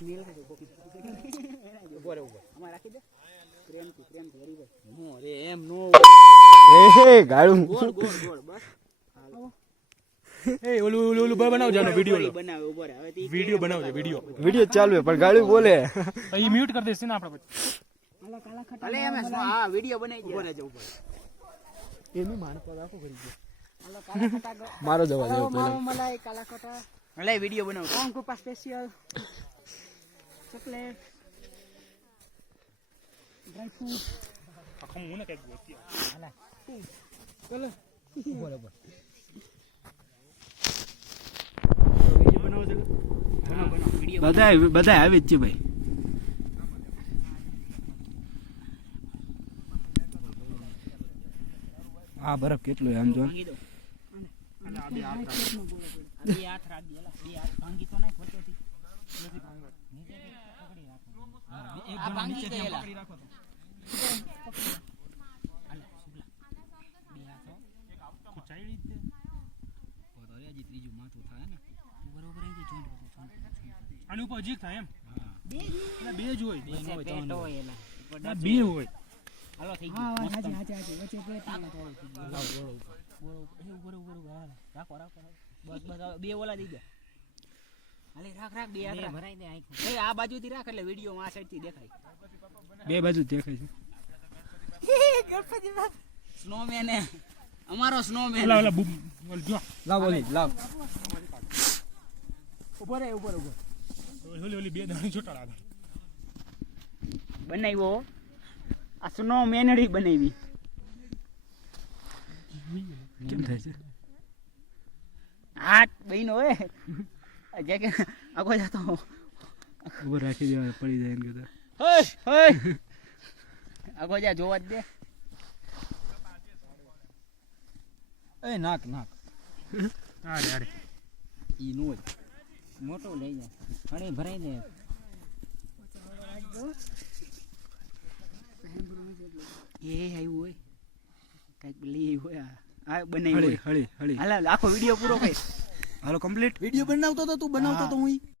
મેલ છે કોકી ઉભો અમાર રાખી દે પ્રેમથી હરીભાઈ નો રે એમ નો એ ગાળું ગોળ બસ એ ઓલું બનાવજો આનો વિડિયો બનાવે ઉભો રહે હવે વિડિયો બનાવજો વિડિયો ચાલુ છે પણ ગાળું બોલે તો ઈ મ્યુટ કરી દેશે ને આપણે પછી કાલા ખટા અલે એમ હા વિડિયો બનાવી દે ઉભો એનું માન પર રાખો કરી દે હાલો કાલા ખટા મારો જવા દેવો મારો મલાઈ કાલા ખટા અલે વિડિયો બનાવ કોણ COPA special chocolate dry fruit આખો હું ને કઈક ગોતી હાલા ચલો બરાબર બધા આવી જ છે ભાઈ આ બરફ કેટલું આમ જો ભાંગી દો અને આ બે હાથ રાખ દે બે હાથ ભાંગી તો નાખ વચ્ચેથી નથી ભાંગવા નીચે પકડી રાખો આ ભાંગી ગયેલા પકડી રાખો તો હાલે સુબલા બે હાથ એક આવતો ચાઈડી છે બરોબર હજી ત્રીજું માથું થાય ને બરોબર અહીંથી જોઈન્ટ બધું આની ઉપર હજી થાય એમ બે જ હોય બે હોય પેટ હોય એલા બે હોય હાલો થઈ ગયું હા હાજી વચ્ચે પેટ ના થોડું રાખો બસ બે ઓલા દઈ દે હાલે રાખ બે હાથ ભરાઈ દે આંખો એ આ બાજુથી રાખ એટલે વિડિયો આ સાઈડ થી દેખાય બે બાજુ દેખાય છે ગણપતિ બાપ સ્નોમેન હે અમારો સ્નોમેન ઓલા જો લાવ બોલી લાવ ઉપર ઓલી બે દાણી છોટા લાગે બનાવ્યો આ સ્નોમેનડી બનાવી કેમ થાય છે હાથ બહેનો હે જે કે આગો જાતો ઉભો રાખી દેવા પડી જાય ને કદા હે આગો જા જોવા જ દે એ નાક અરે ઈ નો મોટો લઈ જા પાણી ભરાઈ દે એ આવ્યું હોય કઈક લઈ હોય આ બનાવી હળી હાલ આખો વિડિયો પૂરો કઈ હાલો કમ્પ્લીટ વિડિયો બનાવતો તો તું બનાવતો તો હું